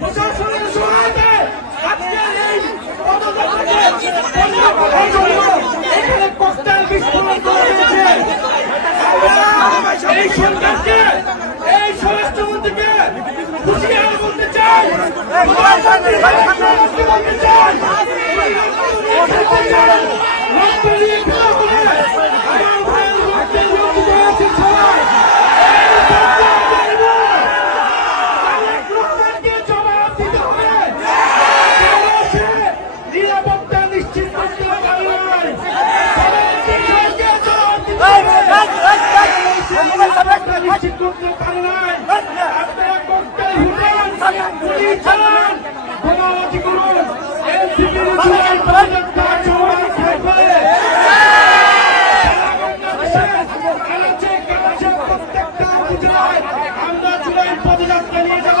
প্রশাসনের সহায়তায় আজকের এই পদযাত্রাকে এখানে ককটেল বিস্ফোরণ করা হয়েছে। আমরা এই সরকারকে, এই স্বরাষ্ট্রমন্ত্রীকে হুঁশিয়ার করতে চাই, বলতে চাই রক্ত দিয়ে খেলা করে আমার ভাইয়ের রক্তে রঞ্জিত হয়েছে সবাই। জবাব দিতে হবে, নিরাপত্তা নিশ্চিত করতে পারে নাই, নিশ্চিত করতে পারে নাই। আপনারা ককটেল ফুটান, গুলি চালান, বোমাবাজি করুন, এনসিপির জুলাই পদযাত্রা চলমান থাকবে। প্রত্যেকটা উপজেলায় আমরা জুলাই পদযাত্রা নিয়ে যাব,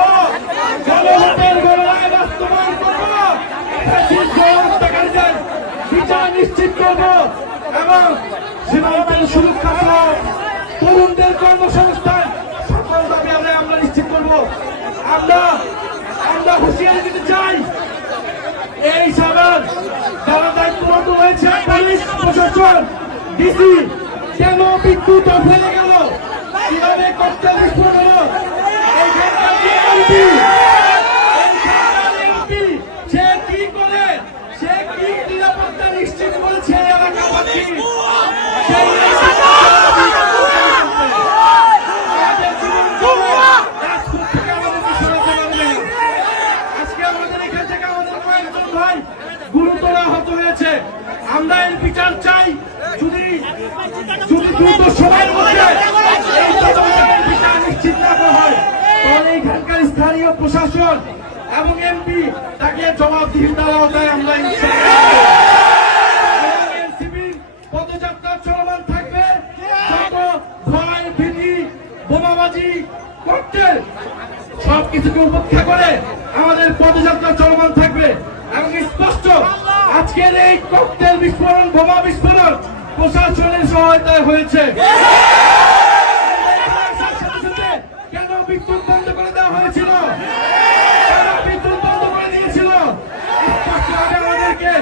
জনগণের গণনায় বাস্তবায়ন করব, হত্যাকারীদের বিচার নিশ্চিত করব এবং সীমান্তের সুরক্ষা সহ তরুণদের কর্মসংস্থান সকল দাবি আমরা নিশ্চিত করব। আমরা হুঁশিয়ারি দিতে চাই, এই সবার যারা দায়িত্বরত রয়েছে, পুলিশ প্রশাসন, ডিসি, কেন বিদ্যুৎ অফ হয়ে গেল, কিভাবে ককটেল বিস্ফোরণ হলো, এইখানকার এমপি সে কি করে, সে কি নিরাপত্তা নিশ্চিত করেছে এলাকাবাসী, গুরুতর আহত হয়েছে। আমরা এর বিচার চাই, যদি দ্রুত সময়ের মধ্যে এই তদন্তের বিচার নিশ্চিত না করা হয়, তাহলে এখানকার স্থানীয় প্রশাসন এবং এমপি তাকে জবাবদিহিতার আওতায় আমরা এনসিপির পদযাত্রা চলমান থাকবে। যত ভয়, ভীতি, বোমাবাজি, ককটেল সবকিছুকে উপেক্ষা করে আমাদের পদযাত্রা চলমান থাকবে এবং স্পষ্ট আজকের এই ককটেল বিস্ফোরণ, বোমা বিস্ফোরণ প্রশাসনের সহায়তায় হয়েছে। কেন বিদ্যুৎ বন্ধ করে দেওয়া হয়েছিল, বিদ্যুৎ বন্ধ করে দিয়েছিল, আমাদেরকে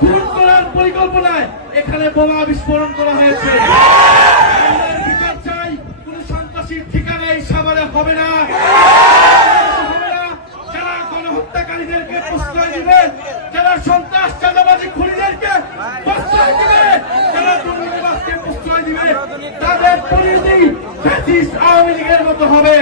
খুন করার পরিকল্পনায় এখানে বোমা বিস্ফোরণ করা হয়েছে। বিচার চাই, কোন সন্ত্রাসীর ঠিকানা এই সাভারে হবে না। যারা গণহত্যাকারীদেরকে প্রশ্রয় দিবে, যারা সন্ত্রাস চাঁদাবাজি খুনিদেরকে প্রশ্রয় দিবে, যারা দুর্নীতিবাজকে প্রশ্রয় দিবে, তাদের পরিণতি ফ্যাসিস্ট আওয়ামী লীগের মতো হবে।